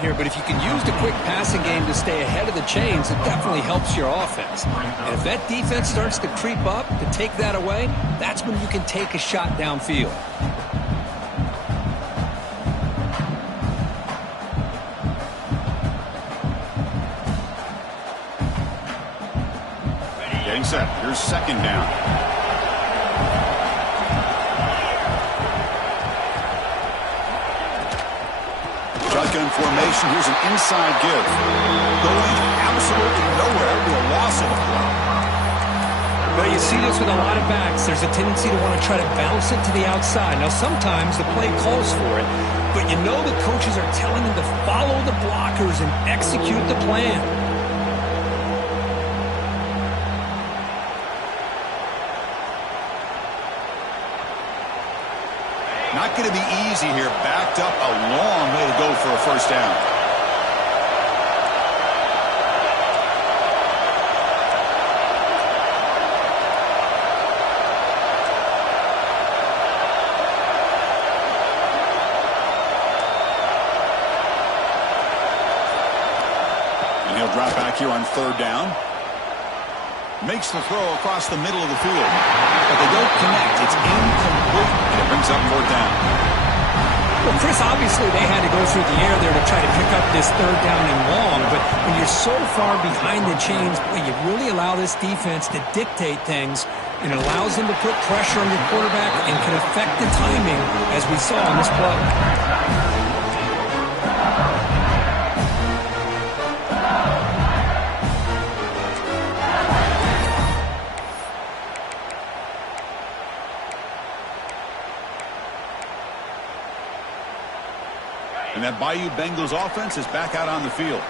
here, but if you can use the quick passing game to stay ahead of the chains, it definitely helps your offense. And if that defense starts to creep up to take that away, that's when you can take a shot downfield. Getting set. Here's second down. Shotgun formation. Here's an inside give. Going absolutely nowhere to a loss of a play. Well, you see this with a lot of backs. There's a tendency to want to try to bounce it to the outside. Now, sometimes the play calls for it, but you know the coaches are telling them to follow the blockers and execute the plan. Not going to be easy here. Backed up a long way to go for a first down. And he'll drop back here on third down. Makes the throw across the middle of the field. But they don't connect. It's incomplete. And it brings up fourth down. Well, Chris, obviously they had to go through the air there to try to pick up this third down and long. But when you're so far behind the chains, boy, you really allow this defense to dictate things. And it allows them to put pressure on your quarterback and can affect the timing, as we saw on this play. And that Bayou Bengals offense is back out on the field.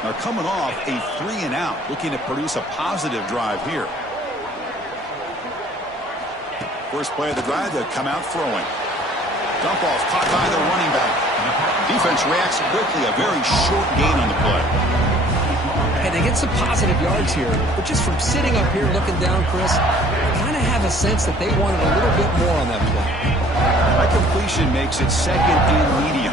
Now coming off a 3-and-out, looking to produce a positive drive here. First play of the drive, they'll come out throwing. Dump off caught by the running back. Defense reacts quickly, a very short gain on the play. Hey, they get some positive yards here, but just from sitting up here looking down, Chris, I kind of have a sense that they wanted a little bit more on that play. That completion makes it second and medium.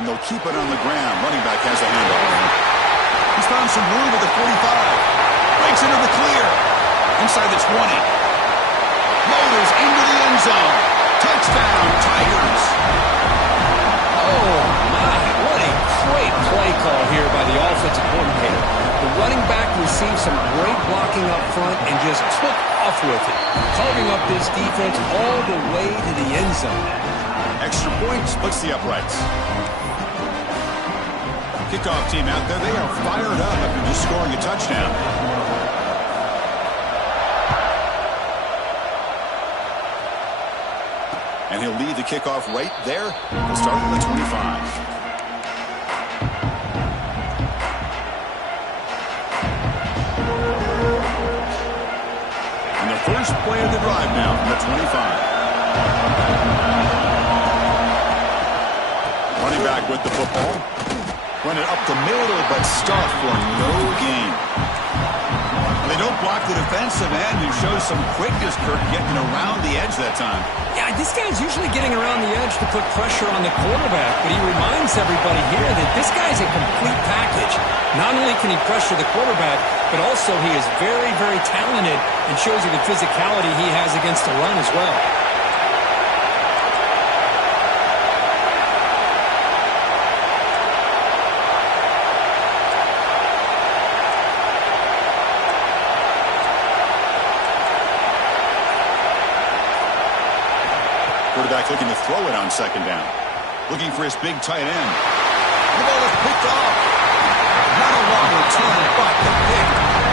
And they'll keep it on the ground. Running back has a handoff. He's found some room at the 45. Breaks into the clear. Inside the 20. Motors into the end zone. Touchdown, Tigers. Oh, my. What a great play call here by the offensive coordinator. The running back received some great blocking up front and just took off with it, carving up this defense all the way to the end zone. Extra point splits the uprights. Kickoff team out there, they are fired up after just scoring a touchdown. And he'll lead the kickoff right there. He'll start at the 25. And the first play of the drive now from the 25. Running back with the football. Run it up the middle, but stuffed for no gain. They don't block the defensive end and show some quickness, Kirk, getting around the edge that time. Yeah, this guy's usually getting around the edge to put pressure on the quarterback, but he reminds everybody here that this guy's a complete package. Not only can he pressure the quarterback, but also he is very, very talented and shows you the physicality he has against the run as well. Quarterback looking to throw it on second down. Looking for his big tight end. The ball is picked off. Not a long return, but the pick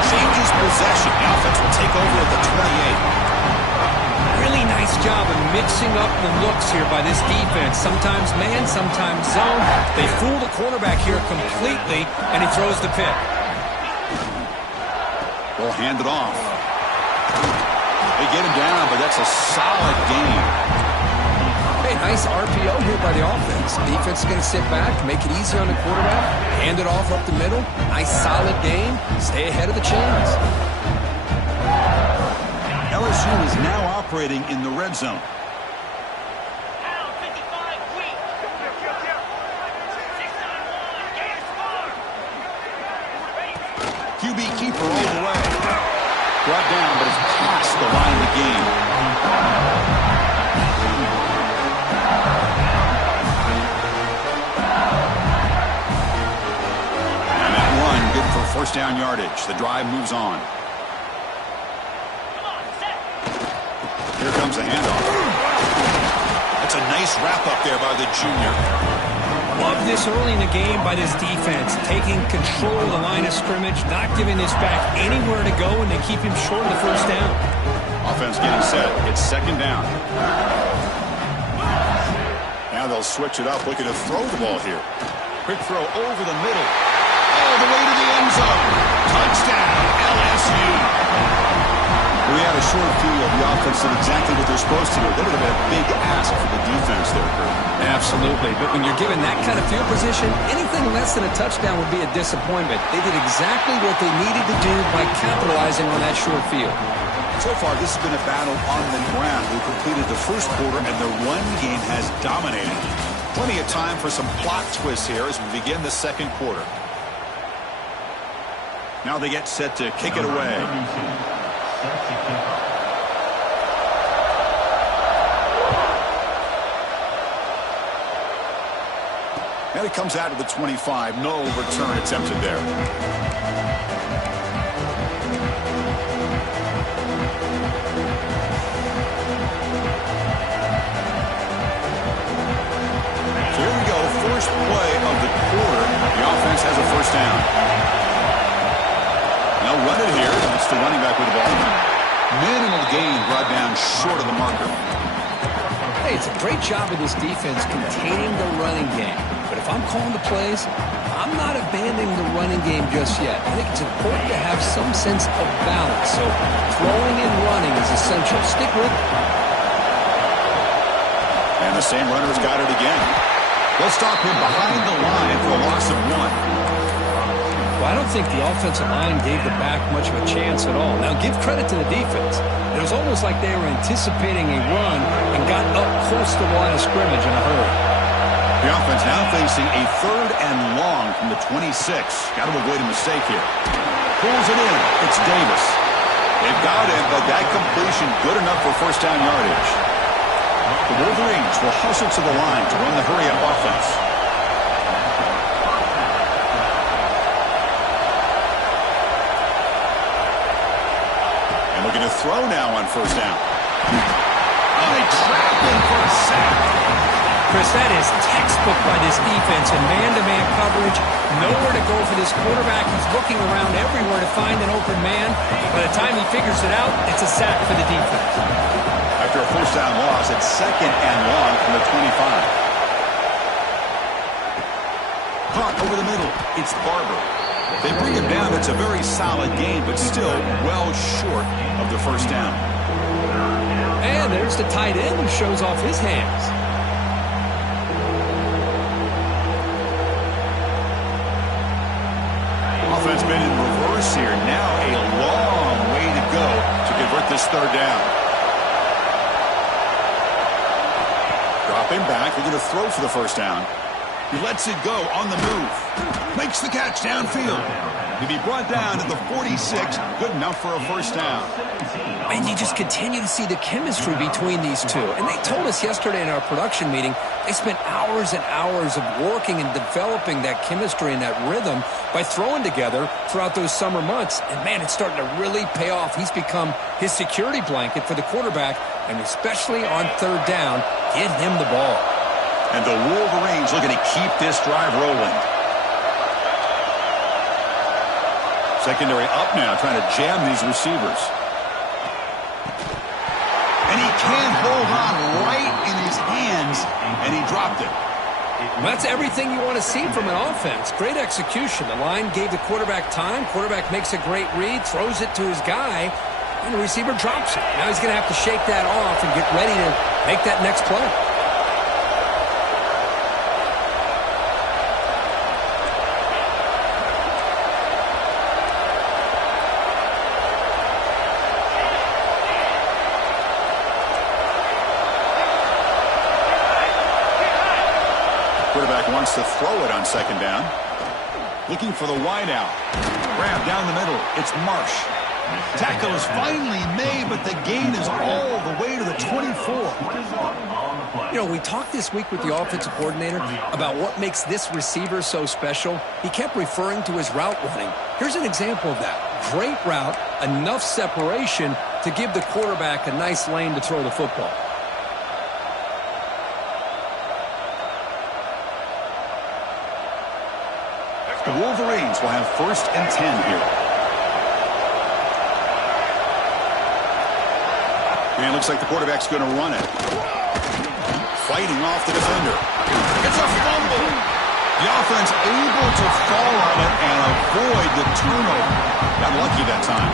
changes possession. The offense will take over at the 28. Really nice job of mixing up the looks here by this defense. Sometimes man, sometimes zone. They fool the quarterback here completely, and he throws the pick. Will hand it off. They get him down, but that's a solid game. Hey, nice RPO here by the offense. Defense is going to sit back, make it easy on the quarterback, hand it off up the middle. Nice solid game. Stay ahead of the chains. LSU is now operating in the red zone. QB keeper all the way. Brought down, but it's past the line of the game. And that run, good for first down yardage. The drive moves on. Here comes the handoff. That's a nice wrap-up there by the junior. Love this early in the game by this defense, taking control of the line of scrimmage, not giving this back anywhere to go, and they keep him short of the first down. Offense getting set. It's second down. Now they'll switch it up, looking to throw the ball here. Quick throw over the middle. All the way to the end zone. Touchdown, LSU. We had a short field. The offense did exactly what they're supposed to do. That would have been a big ask for the defense there, Kurt. Absolutely. But when you're given that kind of field position, anything less than a touchdown would be a disappointment. They did exactly what they needed to do by capitalizing on that short field. So far, this has been a battle on the ground. We completed the first quarter, and the run game has dominated. Plenty of time for some plot twists here as we begin the second quarter. Now they get set to kick it away. And it comes out of the 25. No return attempted there. So here we go. First play of the quarter. The offense has a first down. They'll run it here. It's the running back with the ball. Minimal gain brought down short of the marker. Hey, it's a great job of this defense containing the running game. But if I'm calling the plays, I'm not abandoning the running game just yet. I think it's important to have some sense of balance. So throwing and running is essential. Stick with it. And the same runner's got it again. They'll stop him behind the line for a loss of 1. Well, I don't think the offensive line gave the back much of a chance at all. Now, give credit to the defense. It was almost like they were anticipating a run and got up close to the line of scrimmage in a hurry. The offense now facing a third and long from the 26. Got to avoid a mistake here. Pulls it in. It's Davis. They've got him, but that completion good enough for first down yardage. The Wolverines will hustle to the line to run the hurry-up offense. And looking to throw now on first down. Oh, they trap him for a sack. Chris, that is textbook by this defense in man-to-man coverage. Nowhere to go for this quarterback. He's looking around everywhere to find an open man. By the time he figures it out, it's a sack for the defense. After a first down loss, it's second and long from the 25. Caught over the middle. It's Barber. They bring him down. It's a very solid game, but still well short of the first down. And there's the tight end who shows off his hands. Offense been in reverse here. Now a long way to go to convert this third down. Dropping back. They're going to throw for the first down. He lets it go on the move. Makes the catch downfield. He'll be brought down at the 46. Good enough for a first down. And you just continue to see the chemistry between these two. And they told us yesterday in our production meeting, they spent hours and hours of working and developing that chemistry and that rhythm by throwing together throughout those summer months. And, man, it's starting to really pay off. He's become his security blanket for the quarterback, and especially on third down, get him the ball. And the Wolverines looking to keep this drive rolling. Secondary up now, trying to jam these receivers. And he can't hold on right in his hands, and he dropped it. Well, that's everything you want to see from an offense. Great execution. The line gave the quarterback time. Quarterback makes a great read, throws it to his guy, and the receiver drops it. Now he's going to have to shake that off and get ready to make that next play. wants to throw it on second down. Looking for the wide out. Grab down the middle. It's Marsh. Tackle is finally made, but the gain is all the way to the 24. You know, we talked this week with the offensive coordinator about what makes this receiver so special. He kept referring to his route running. Here's an example of that. Great route, enough separation to give the quarterback a nice lane to throw the football. The Wolverines will have 1st and 10 here. And it looks like the quarterback's going to run it. Fighting off the defender. It's a fumble. The offense able to fall on it and avoid the turnover. Got lucky that time.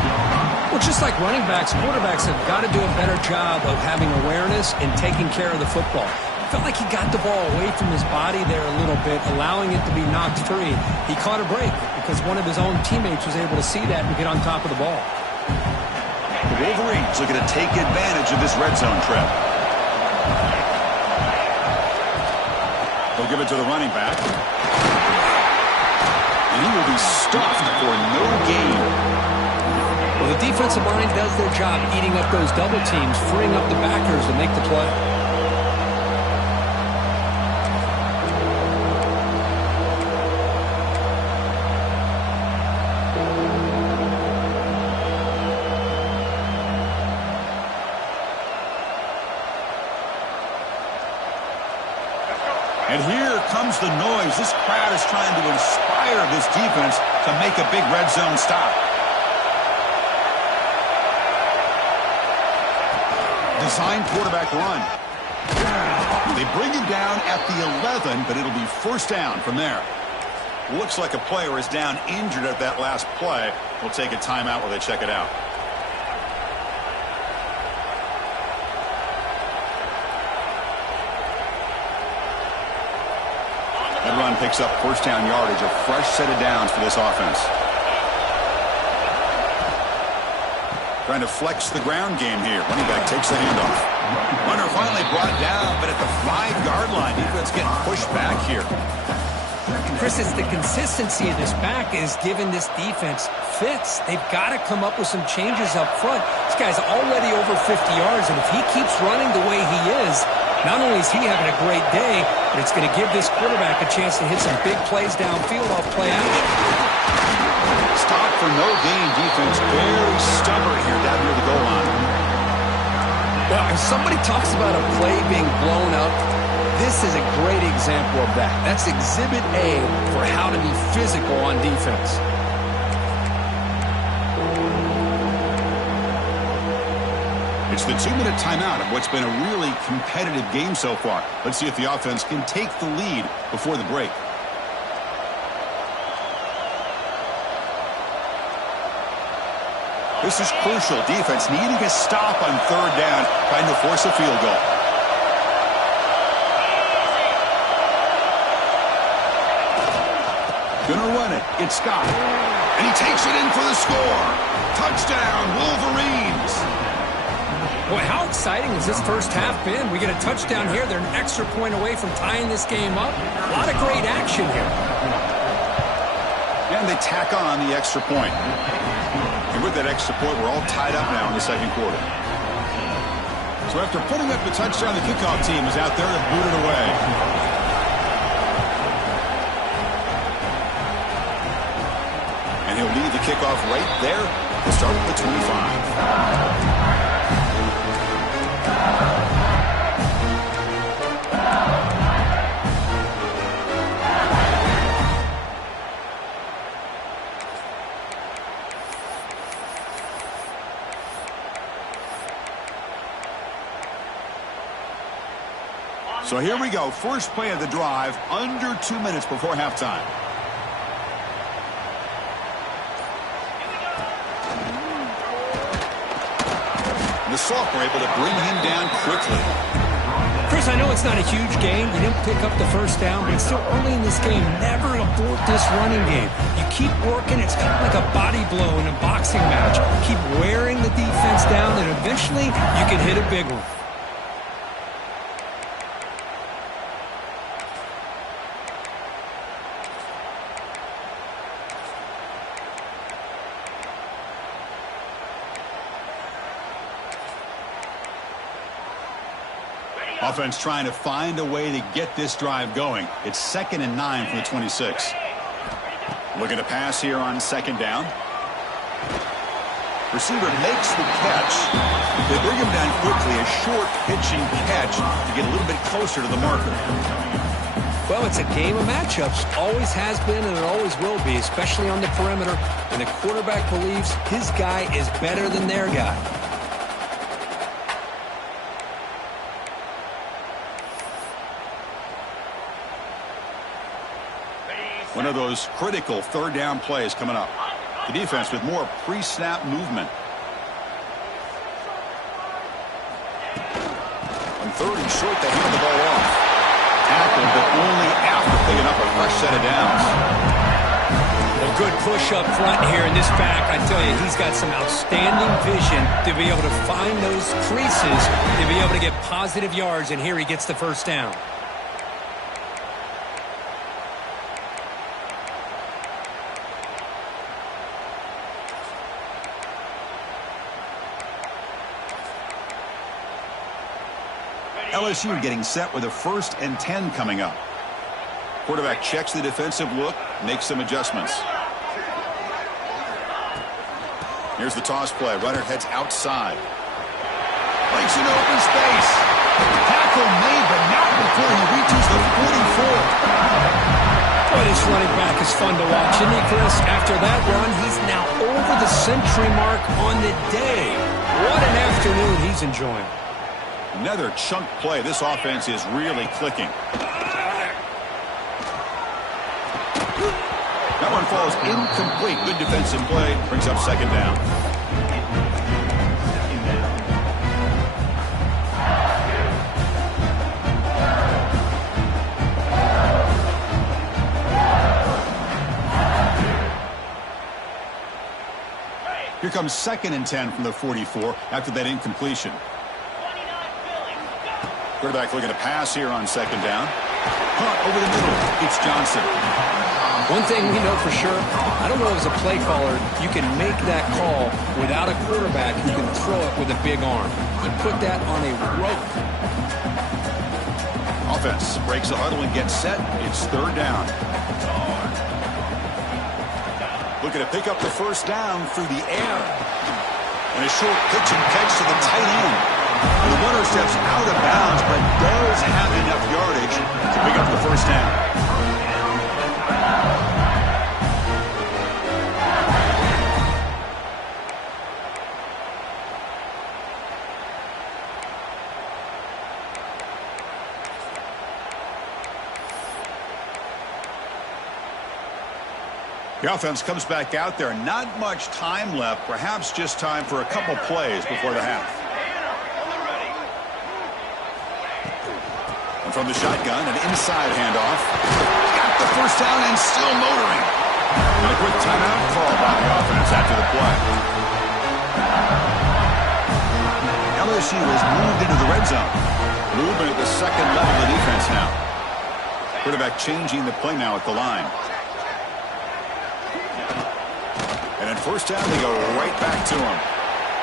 Well, just like running backs, quarterbacks have got to do a better job of having awareness and taking care of the football. Felt like he got the ball away from his body there a little bit, allowing it to be knocked free. He caught a break because one of his own teammates was able to see that and get on top of the ball. The Wolverines looking to take advantage of this red zone trip. They'll give it to the running back. And he will be stuffed for no gain. Well, the defensive line does their job eating up those double teams, freeing up the backers to make the play. And here comes the noise. This crowd is trying to inspire this defense to make a big red zone stop. Design quarterback run. They bring him down at the 11, but it'll be 1st down from there. Looks like a player is down injured at that last play. We'll take a timeout while they check it out. That run picks up 1st down yardage, a fresh set of downs for this offense. Trying to flex the ground game here. Running back takes the handoff. Runner finally brought down, but at the 5-yard line, defense getting pushed back here. Chris, it's the consistency of this back is giving this defense fits. They've got to come up with some changes up front. This guy's already over 50 yards, and if he keeps running the way he is, not only is he having a great day, but it's going to give this quarterback a chance to hit some big plays downfield off play action. Stop for no gain defense. Very stubborn here down near the goal line. Well, if somebody talks about a play being blown up, this is a great example of that. That's Exhibit A for how to be physical on defense. It's the 2-minute timeout of what's been a really competitive game so far. Let's see if the offense can take the lead before the break. This is crucial. Defense needing a stop on 3rd down, trying to force a field goal. Gonna run it. It's Scott. And he takes it in for the score. Touchdown, Wolverines. Boy, how exciting has this first half been? We get a touchdown here. They're an extra point away from tying this game up. A lot of great action here. And they tack on the extra point. And with that extra point, we're all tied up now in the 2nd quarter. So after putting up the touchdown, the kickoff team is out there to boot it away. And he'll lead the kickoff right there to start with the 25. So here we go. First play of the drive, under 2 minutes before halftime. The sophomore able to bring him down quickly. Chris, I know it's not a huge game. You didn't pick up the 1st down, but it's still early in this game. Never abort this running game. You keep working. It's kind of like a body blow in a boxing match. Keep wearing the defense down, and eventually you can hit a big one. Offense trying to find a way to get this drive going. It's 2nd and 9 from the 26. Looking to pass here on 2nd down. Receiver makes the catch. They bring him down quickly. A short pitching catch to get a little bit closer to the marker. Well, it's a game of matchups. Always has been and it always will be, especially on the perimeter. And the quarterback believes his guy is better than their guy. One of those critical 3rd down plays coming up. The defense with more pre-snap movement. On 3rd and short, they hand the ball off. Tackled, but only after picking up a fresh set of downs. A good push up front here in this back. I tell you, he's got some outstanding vision to be able to find those creases, to be able to get positive yards, and here he gets the 1st down. LSU getting set with a 1st and 10 coming up. Quarterback checks the defensive look, makes some adjustments. Here's the toss play. Runner heads outside. Breaks into open space. Tackle made, but not before he reaches the 44. Boy, this running back is fun to watch, isn't he, Chris? After that run, he's now over the century mark on the day. What an afternoon he's enjoying. Another chunk play. This offense is really clicking. That one falls incomplete. Good defensive play. Brings up 2nd down. Here comes 2nd and 10 from the 44 after that incompletion. Quarterback looking to pass here on 2nd down. Hunt over the middle. It's Johnson. One thing we know for sure, I don't know as a play caller, you can make that call without a quarterback who can throw it with a big arm. He put that on a rope. Offense breaks the huddle and gets set. It's 3rd down. Looking to pick up the 1st down through the air. And a short pitch and catch to the tight end. The runner steps out of bounds, but does have enough yardage to pick up the 1st down. The offense comes back out there. Not much time left. Perhaps just time for a couple plays before the half. From the shotgun, an inside handoff. Got the 1st down and still motoring. And a quick timeout call by the offense after the play. LSU has moved into the red zone. Moving at the 2nd level of defense now. Quarterback changing the play now at the line. And at 1st down, they go right back to him.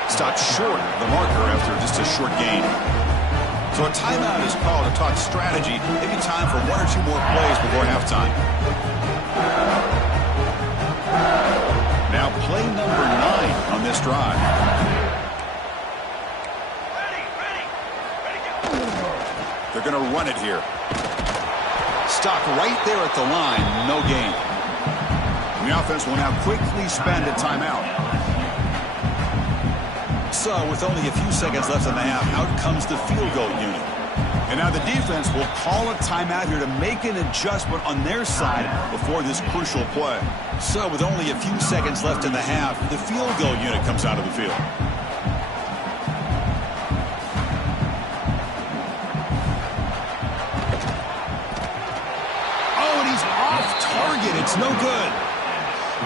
Stopped short of the marker after just a short gain. So a timeout is called to talk strategy. Maybe time for 1 or 2 more plays before halftime. Now play number 9 on this drive. They're going to run it here. Stopped right there at the line. No gain. And the offense will now quickly spend a timeout. So, with only a few seconds left in the half, out comes the field goal unit. And now the defense will call a timeout here to make an adjustment on their side before this crucial play. So, with only a few seconds left in the half, the field goal unit comes out of the field. Oh, and he's off target. It's no good.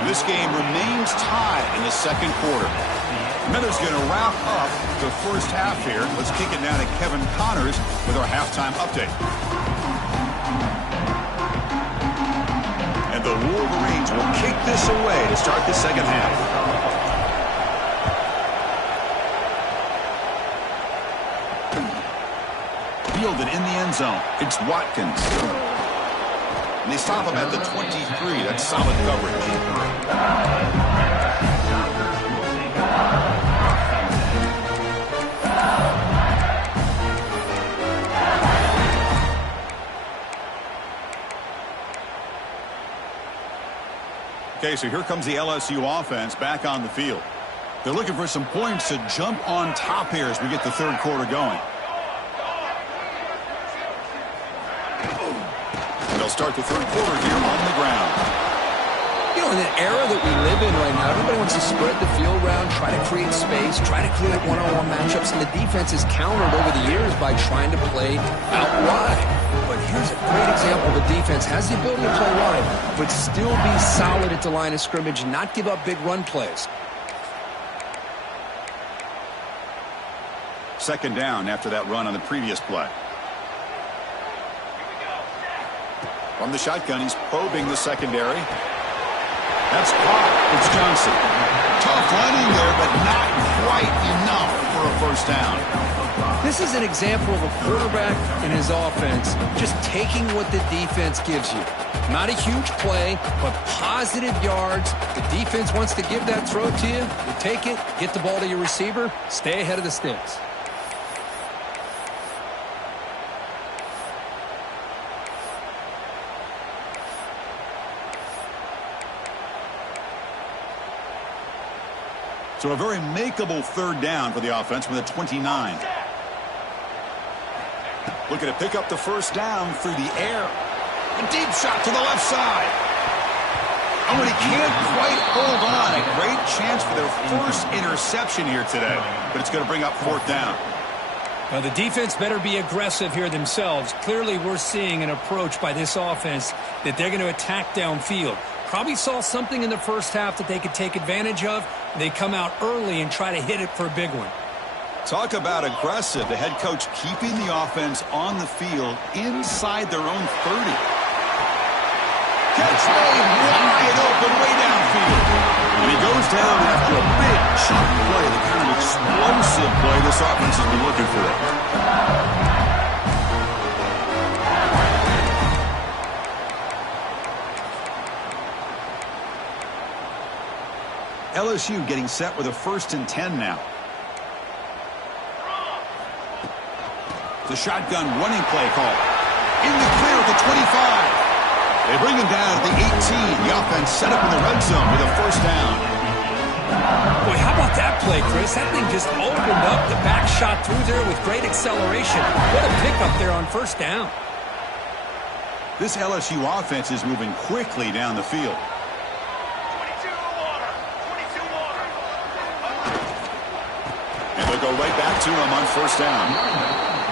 This game remains tied in the 2nd quarter. Miller's going to wrap up the 1st half here. Let's kick it down to Kevin Connors with our halftime update. And the Wolverines will kick this away to start the 2nd half. fielded in the end zone. It's Watkins. And they stop him at the 23. That's solid coverage. Okay, so here comes the LSU offense back on the field. They're looking for some points to jump on top here as we get the third quarter going. They'll start the third quarter here on the ground. You know, in the era that we live in right now, everybody wants to spread the field around, try to create space, try to create one-on-one matchups, and the defense is countered over the years by trying to play out wide. But here's a great example of a defense has the ability to play wide, but still be solid at the line of scrimmage and not give up big run plays. Second down after that run on the previous play. From the shotgun, he's probing the secondary. That's caught. It's Johnson. Tough running there, but not quite enough for a first down. This is an example of a quarterback and his offense just taking what the defense gives you. Not a huge play, but positive yards. The defense wants to give that throw to you. You take it, get the ball to your receiver, stay ahead of the sticks. So a very makeable third down for the offense with a 29. Looking to pick up the first down through the air. A deep shot to the left side. Oh, and he can't quite hold on. A great chance for their first interception here today. But it's going to bring up fourth down. Now, the defense better be aggressive here themselves. Clearly, we're seeing an approach by this offense that they're going to attack downfield. Probably saw something in the first half that they could take advantage of. They come out early and try to hit it for a big one. Talk about aggressive. The head coach keeping the offense on the field inside their own 30. Catch made wide open way downfield. And he goes down after a big chunk play, the kind of explosive play this offense has been looking for. LSU getting set with a 1st and 10 now. The shotgun running play call. In the clear at the 25. They bring him down at the 18. The offense set up in the red zone with a first down. Boy, how about that play, Chris? That thing just opened up. The back shot through there with great acceleration. What a pickup there on first down. This LSU offense is moving quickly down the field. And they'll go right back to him on first down.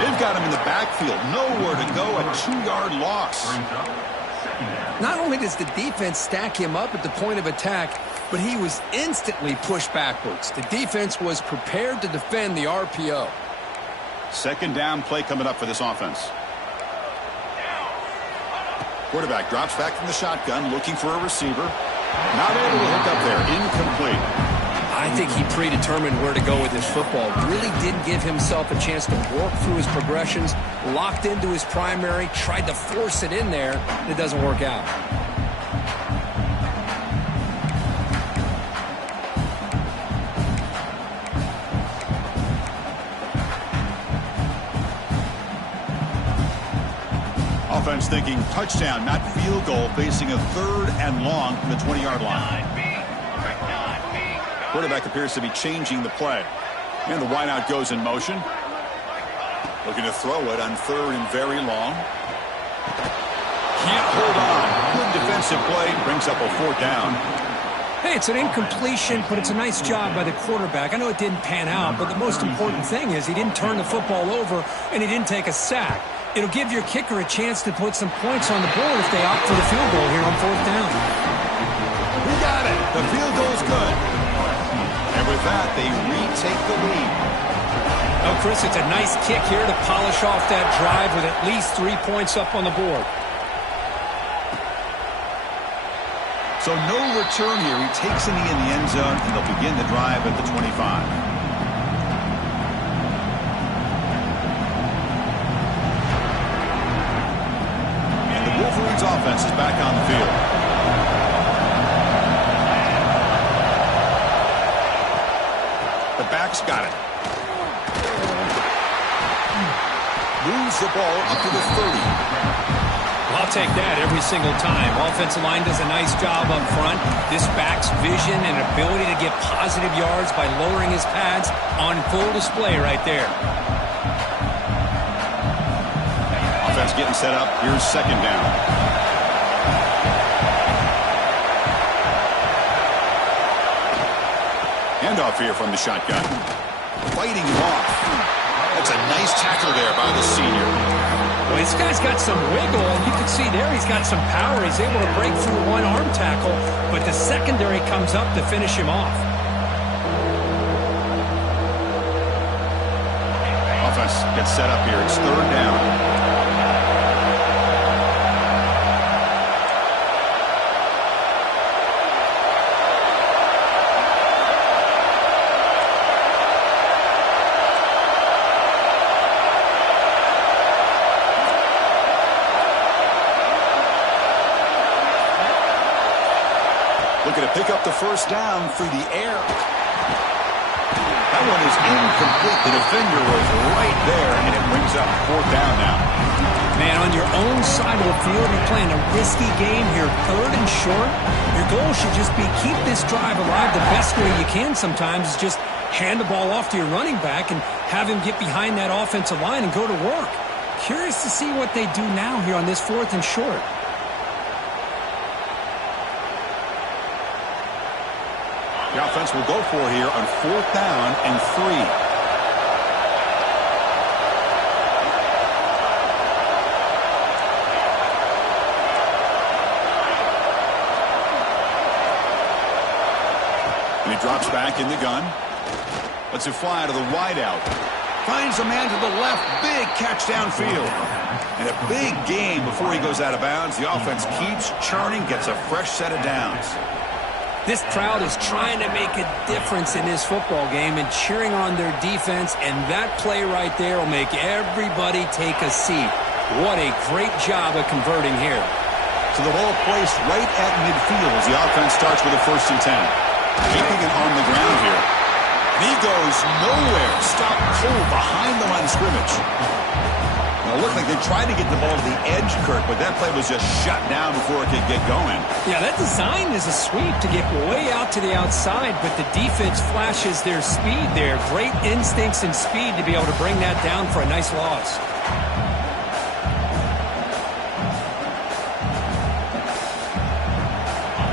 They've got him in the backfield. Nowhere to go. A 2-yard loss. Not only does the defense stack him up at the point of attack, but he was instantly pushed backwards. The defense was prepared to defend the RPO. Second down play coming up for this offense. Quarterback drops back from the shotgun, looking for a receiver. Not able to hook up there. Incomplete. I think he predetermined where to go with his football. Really didn't give himself a chance to work through his progressions. Locked into his primary, tried to force it in there, and it doesn't work out. Offense thinking touchdown, not field goal, facing a 3rd and long from the 20-yard line. Quarterback appears to be changing the play. And the wideout goes in motion. Looking to throw it on 3rd and very long. Can't hold on. Good defensive play. Brings up a 4th down. Hey, it's an incompletion, but it's a nice job by the quarterback. I know it didn't pan out, but the most important thing is he didn't turn the football over and he didn't take a sack. It'll give your kicker a chance to put some points on the board if they opt for the field goal here on 4th down. Who got it? The field goal's good. And with that, they retake the lead. Oh, Chris, it's a nice kick here to polish off that drive with at least 3 points up on the board. So no return here. He takes a knee in the end zone, and they'll begin the drive at the 25. offense is back on the field. The back's got it. Moves the ball up to the 30. I'll take that every single time. Offensive line does a nice job up front. This back's vision and ability to get positive yards by lowering his pads on full display right there. Offense getting set up. Here's second down. Handoff here from the shotgun. Fighting him off. That's a nice tackle there by the senior. Well, this guy's got some wiggle, and you can see there he's got some power. He's able to break through one arm tackle, but the secondary comes up to finish him off. Offense gets set up here. It's third down. Looking to pick up the first down through the air. That one is incomplete. The defender was right there, and it brings up fourth down now. Man, on your own side of the field, you're playing a risky game here, third and short. Your goal should just be keep this drive alive the best way you can sometimes is just hand the ball off to your running back and have him get behind that offensive line and go to work. Curious to see what they do now here on this fourth and short. The offense will go for here on fourth down and 3. And he drops back in the gun. Lets it fly to the wideout. Finds a man to the left. Big catch downfield. And a big gain before he goes out of bounds. The offense keeps churning, gets a fresh set of downs. This crowd is trying to make a difference in this football game and cheering on their defense, and that play right there will make everybody take a seat. What a great job of converting here. So the ball placed right at midfield as the offense starts with a 1st and 10. Keeping it on the ground here. And he goes nowhere. Stopped cold behind the line of scrimmage. Now, it looked like they tried to get the ball to the edge, Kirk, but that play was just shut down before it could get going. Yeah, that design is a sweep to get way out to the outside, but the defense flashes their speed there. Great instincts and speed to be able to bring that down for a nice loss.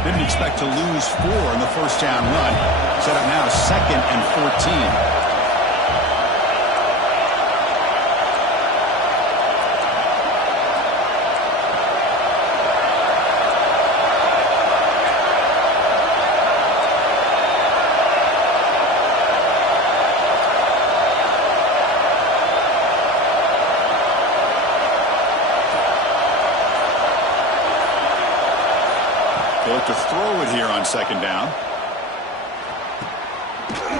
Didn't expect to lose 4 in the first down run. Set up now 2nd and 14. Look to throw it here on 2nd down.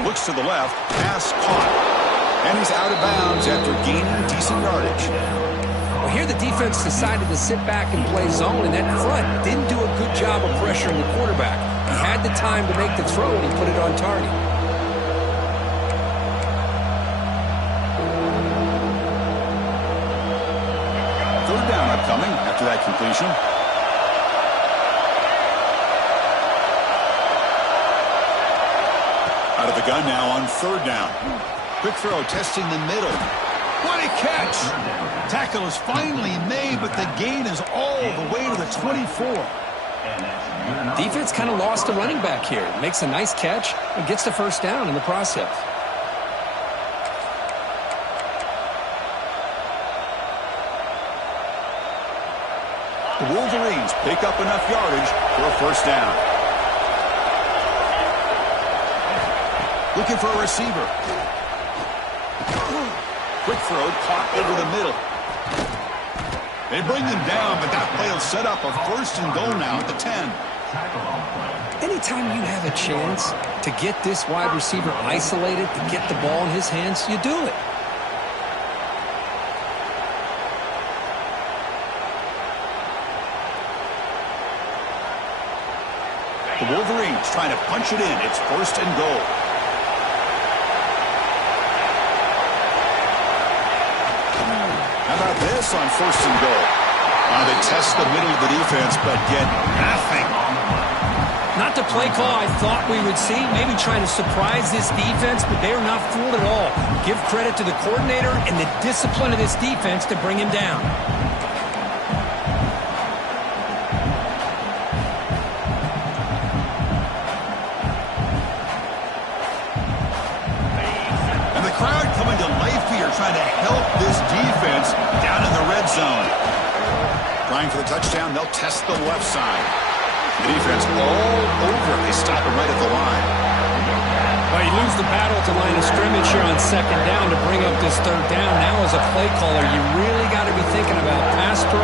Looks to the left. Pass caught. And he's out of bounds after gaining decent yardage. Well, here the defense decided to sit back and play zone, and that front didn't do a good job of pressuring the quarterback. He had the time to make the throw, and he put it on target. Third down upcoming after that completion. Out of the gun now on 3rd down. Quick throw testing the middle. What a catch! Tackle is finally made, but the gain is all the way to the 24. Defense kind of lost the running back here. Makes a nice catch and gets the first down in the process. The Wolverines pick up enough yardage for a first down. Looking for a receiver. Quick throw caught over the middle. They bring them down, but that play will set up a 1st and goal now at the 10. Anytime you have a chance to get this wide receiver isolated, to get the ball in his hands, you do it. The Wolverines trying to punch it in. It's 1st and goal. How about this on 1st and goal? They test the middle of the defense, but get nothing. Not the play call I thought we would see. Maybe trying to surprise this defense, but they are not fooled at all. Give credit to the coordinator and the discipline of this defense to bring him down. And the crowd coming to life here, trying to help this defense down in the red zone. Trying for the touchdown, they'll test the left side. The defense all over. They stop him right at the line. Well, you lose the battle at the line of scrimmage here on 2nd down to bring up this 3rd down. Now as a play caller, you really got to be thinking about pass pro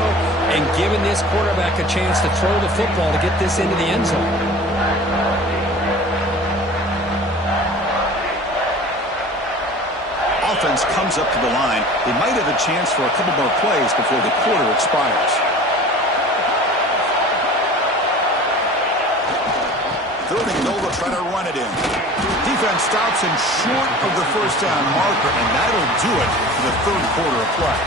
and giving this quarterback a chance to throw the football to get this into the end zone. Offense comes up to the line. They might have a chance for a couple more plays before the quarter expires. 3rd and goal, they'll try to run it in. Defense stops him short of the 1st down marker, and that'll do it for the 3rd quarter of play.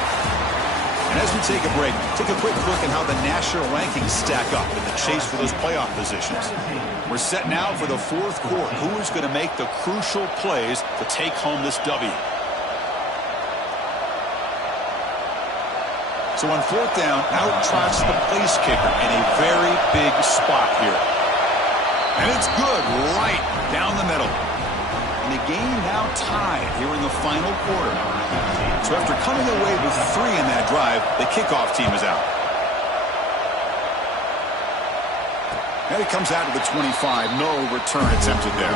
And as we take a break, take a quick look at how the national rankings stack up in the chase for those playoff positions. We're set now for the 4th quarter. Who is going to make the crucial plays to take home this W? So on 4th down, out trots the place kicker in a very big spot here. And it's good right down the middle. And the game now tied here in the final quarter. So after coming away with 3 in that drive, the kickoff team is out. And it comes out to the 25. No return attempted there.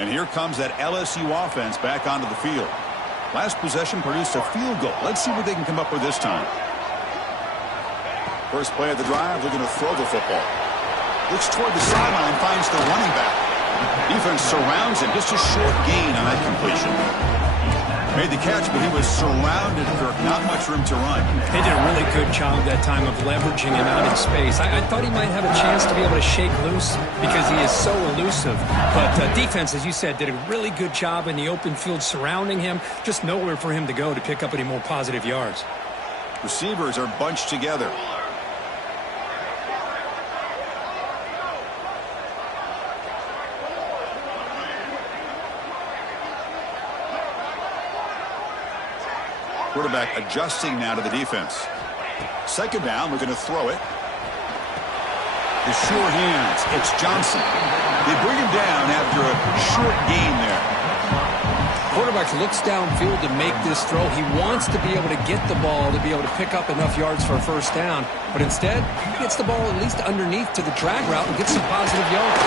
And here comes that LSU offense back onto the field. Last possession produced a field goal. Let's see what they can come up with this time. First play of the drive, they're going to throw the football. Looks toward the sideline, finds the running back. Defense surrounds him. Just a short gain on that completion. Made the catch, but he was surrounded, Kirk. Not much room to run. They did a really good job that time of leveraging him out in space. I thought he might have a chance to be able to shake loose because he is so elusive. But defense, as you said, did a really good job in the open field surrounding him. Just nowhere for him to go to pick up any more positive yards. Receivers are bunched together. Quarterback adjusting now to the defense. 2nd down, we're going to throw it. The sure hands, it's Johnson. They bring him down after a short gain there. Quarterback looks downfield to make this throw. He wants to be able to get the ball to be able to pick up enough yards for a 1st down. But instead, he gets the ball at least underneath to the drag route and gets some positive yards.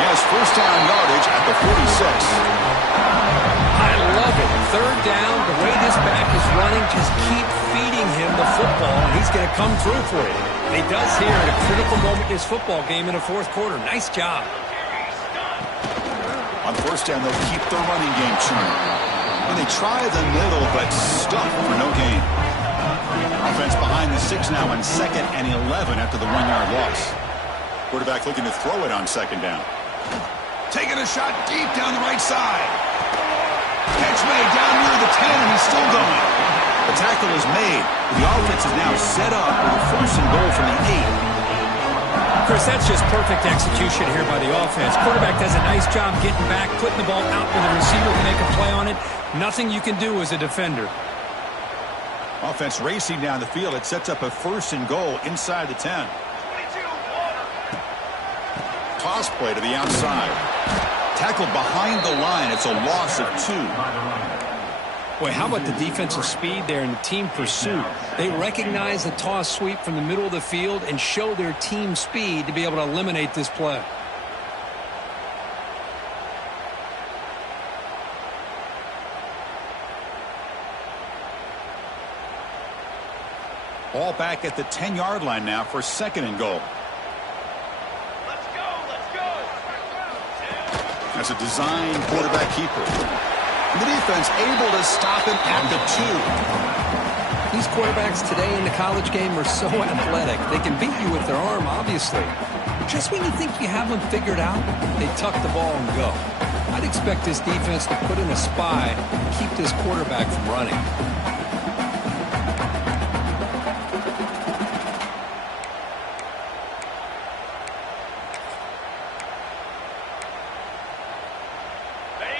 Yes, 1st down yardage at the 46. I love it. 3rd down, the way this back is running, just keep feeding him the football, and he's going to come through for you. And he does here at a critical moment in this football game in the 4th quarter. Nice job. On 1st down, they'll keep the running game churning. And they try the middle, but stuck for no gain. Offense behind the 6 now on 2nd and 11 after the 1-yard loss. Quarterback looking to throw it on 2nd down. Taking a shot deep down the right side. Catch made down near the 10, and he's still going. The tackle is made. The offense is now set up with a 1st and goal from the 8. Chris, that's just perfect execution here by the offense. Quarterback does a nice job getting back, putting the ball out where the receiver can make a play on it. Nothing you can do as a defender. Offense racing down the field. It sets up a 1st and goal inside the 10. Toss play to the outside. Tackle behind the line. It's a loss of 2. Boy, how about the defensive speed there and the team pursuit? They recognize the toss sweep from the middle of the field and show their team speed to be able to eliminate this play. Ball back at the 10-yard line now for 2nd and goal. Let's go, let's go. That's a design quarterback keeper. The defense able to stop him at the 2. These quarterbacks today in the college game are so athletic. They can beat you with their arm, obviously. But just when you think you have them figured out, they tuck the ball and go. I'd expect this defense to put in a spy and keep this quarterback from running.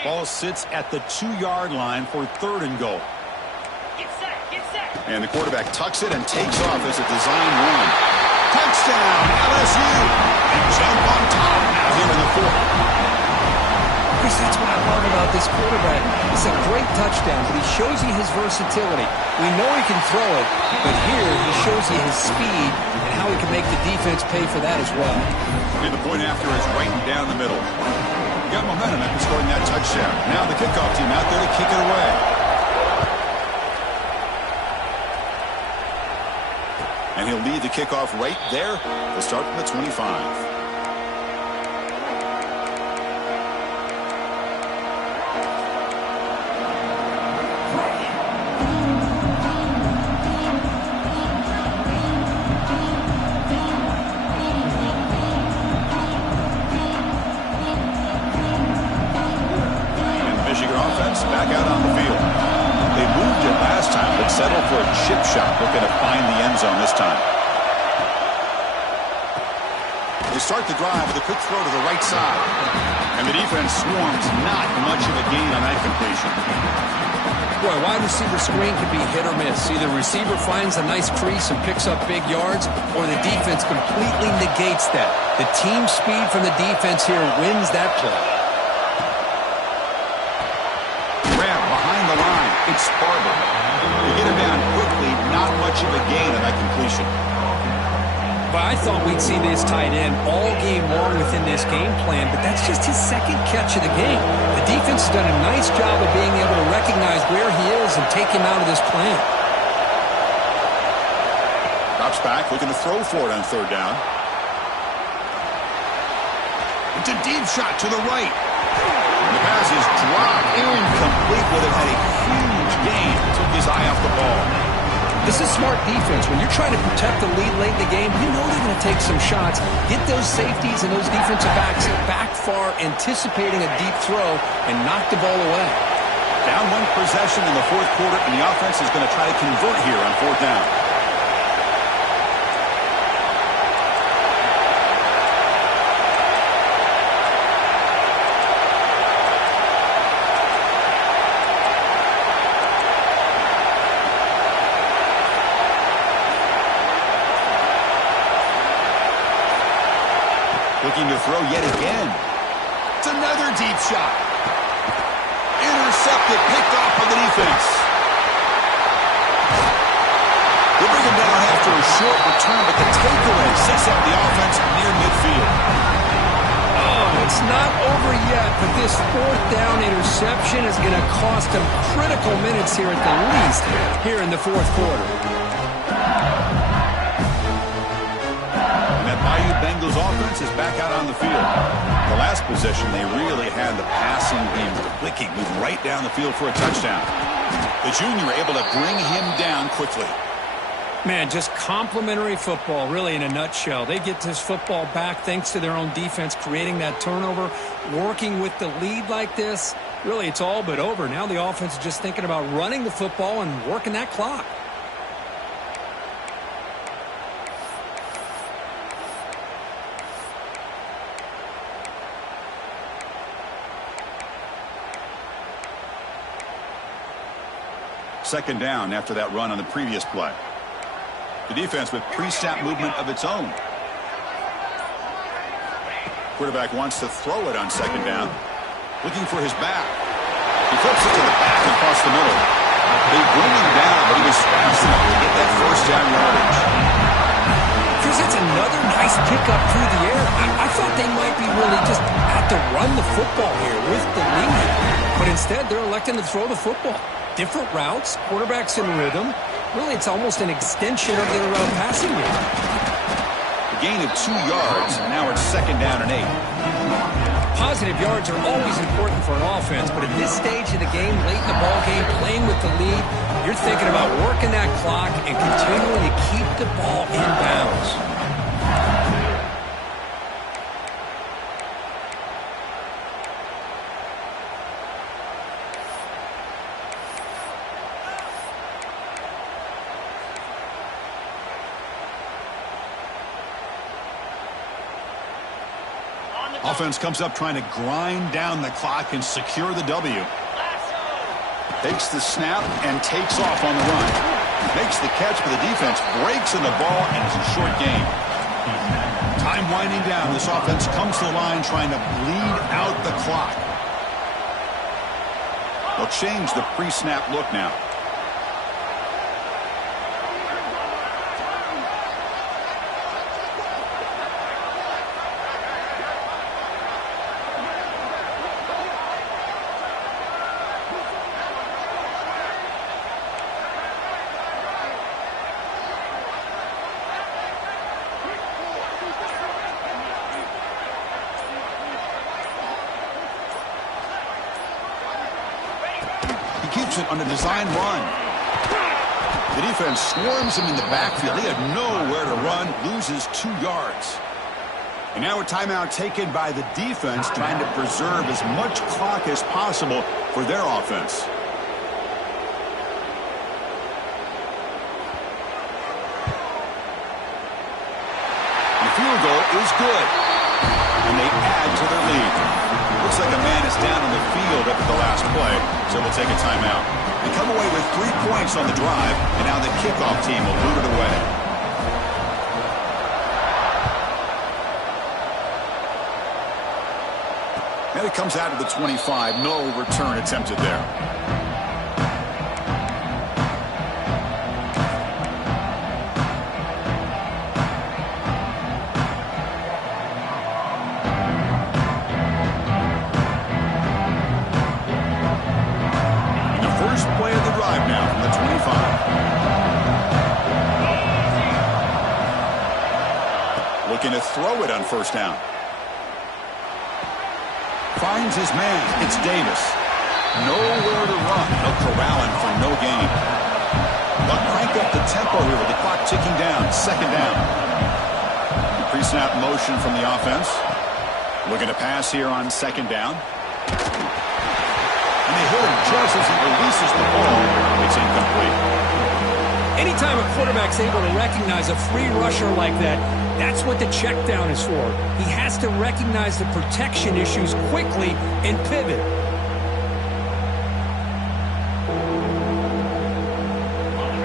Ball sits at the 2-yard line for 3rd and goal. Get set, get set. And the quarterback tucks it and takes off as a design run. Touchdown, LSU! And jump on top now here in the 4th. Chris, that's what I love about this quarterback. It's a great touchdown, but he shows you his versatility. We know he can throw it, but here he shows you his speed and how he can make the defense pay for that as well. And the point after is right down the middle. Got momentum after scoring that touchdown. Now the kickoff team out there to kick it away. And he'll lead the kickoff right there. They'll start from the 25. Back out on the field. They moved it last time, but settled for a chip shot, looking to find the end zone this time. They start the drive with a quick throw to the right side. And the defense swarms, not much of a gain on that completion. Boy, wide receiver screen can be hit or miss. Either receiver finds a nice crease and picks up big yards, or the defense completely negates that. The team speed from the defense here wins that play. It's Barber. To get him down quickly, not much of a gain on that completion. But I thought we'd see this tight end all game long within this game plan, but that's just his 2nd catch of the game. The defense has done a nice job of being able to recognize where he is and take him out of this plan. Drops back, looking to throw for it on 3rd down. It's a deep shot to the right. The pass is dropped incomplete. Would have had a huge gain. Took his eye off the ball. This is smart defense. When you're trying to protect the lead late in the game, you know they're going to take some shots. Get those safeties and those defensive backs back far, anticipating a deep throw, and knock the ball away. Down 1 possession in the 4th quarter, and the offense is going to try to convert here on 4th down. Looking to throw yet again. It's another deep shot. Intercepted, picked off by the defense. They bring him down after a short return, but the takeaway sets out the offense near midfield. Oh, it's not over yet, but this 4th down interception is going to cost them critical minutes here at the least here in the 4th quarter. Bengals offense is back out on the field. The last possession, they really had the passing game clicking, moving right down the field for a touchdown. The junior able to bring him down quickly. Man, just complimentary football, really, in a nutshell. They get this football back thanks to their own defense, creating that turnover, working with the lead like this. Really, it's all but over. Now the offense is just thinking about running the football and working that clock. Second down after that run on the previous play. The defense with pre-snap movement of its own. Quarterback wants to throw it on 2nd down. Looking for his back. He flips it to the back and across the middle. They bring him down, but he was fast enough to get that 1st down yardage. Chris, it's another nice pickup through the air. I thought they might be really just out to run the football here with the lead. But instead, they're electing to throw the football. Different routes, quarterbacks in rhythm. Really, it's almost an extension of their passing game. A gain of 2 yards, and now it's 2nd down and 8. Positive yards are always important for an offense, but at this stage of the game, late in the ball game, playing with the lead, you're thinking about working that clock and continuing to keep the ball in bounds. Offense comes up trying to grind down the clock and secure the W. Takes the snap and takes off on the run. Makes the catch, but the defense breaks in the ball, and it's a short gain. Time winding down. This offense comes to the line trying to bleed out the clock. They'll change the pre-snap look now. Keeps it on a design run. The defense swarms him in the backfield. He had nowhere to run, loses 2 yards. And now a timeout taken by the defense, trying to preserve as much clock as possible for their offense. The field goal is good, and they add to their lead. Looks like a man is down on the field after the last play, so we'll take a timeout. They come away with 3 points on the drive, and now the kickoff team will boot it away. And it comes out to the 25. No return attempted there. Looking to throw it on 1st down. Finds his man. It's Davis. Nowhere to run. They'll corral him for no gain. They'll crank up the tempo here with the clock ticking down. 2nd down. Pre-snap motion from the offense. Looking to pass here on 2nd down. And they hit him just as he releases the ball. It's incomplete. Anytime a quarterback's able to recognize a free rusher like that, that's what the check down is for. He has to recognize the protection issues quickly and pivot.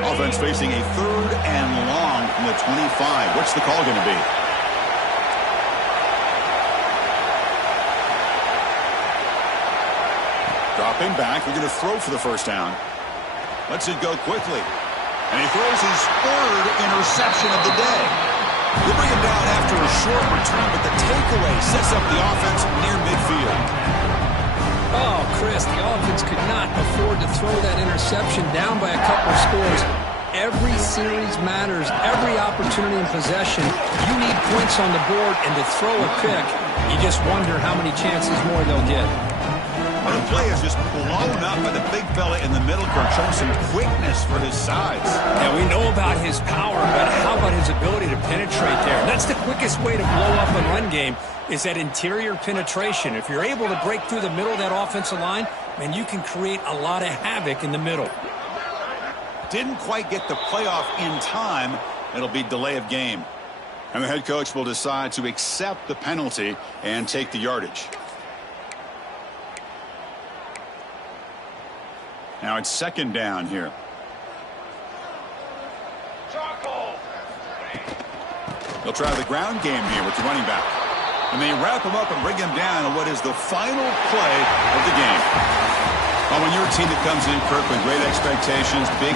Offense facing a 3rd and long from the 25. What's the call going to be? Dropping back. We're going to throw for the 1st down. Lets it go quickly. And he throws his 3rd interception of the day. They bring him down after a short return, but the takeaway sets up the offense near midfield. Oh, Chris, the offense could not afford to throw that interception down by a couple of scores. Every series matters. Every opportunity in possession. You need points on the board, and to throw a pick, you just wonder how many chances more they'll get. Well, the play is just blown up by the big fella in the middle, showing some quickness for his size. Yeah, we know about his power, but how about his ability to penetrate there? That's the quickest way to blow up a run game, is that interior penetration. If you're able to break through the middle of that offensive line, man, you can create a lot of havoc in the middle. Didn't quite get the playoff in time. It'll be delay of game. And the head coach will decide to accept the penalty and take the yardage. Now it's 2nd down here. They'll try the ground game here with the running back. And they wrap him up and bring him down on what is the final play of the game. Well, when you're a team that comes in, Kirk, with great expectations, big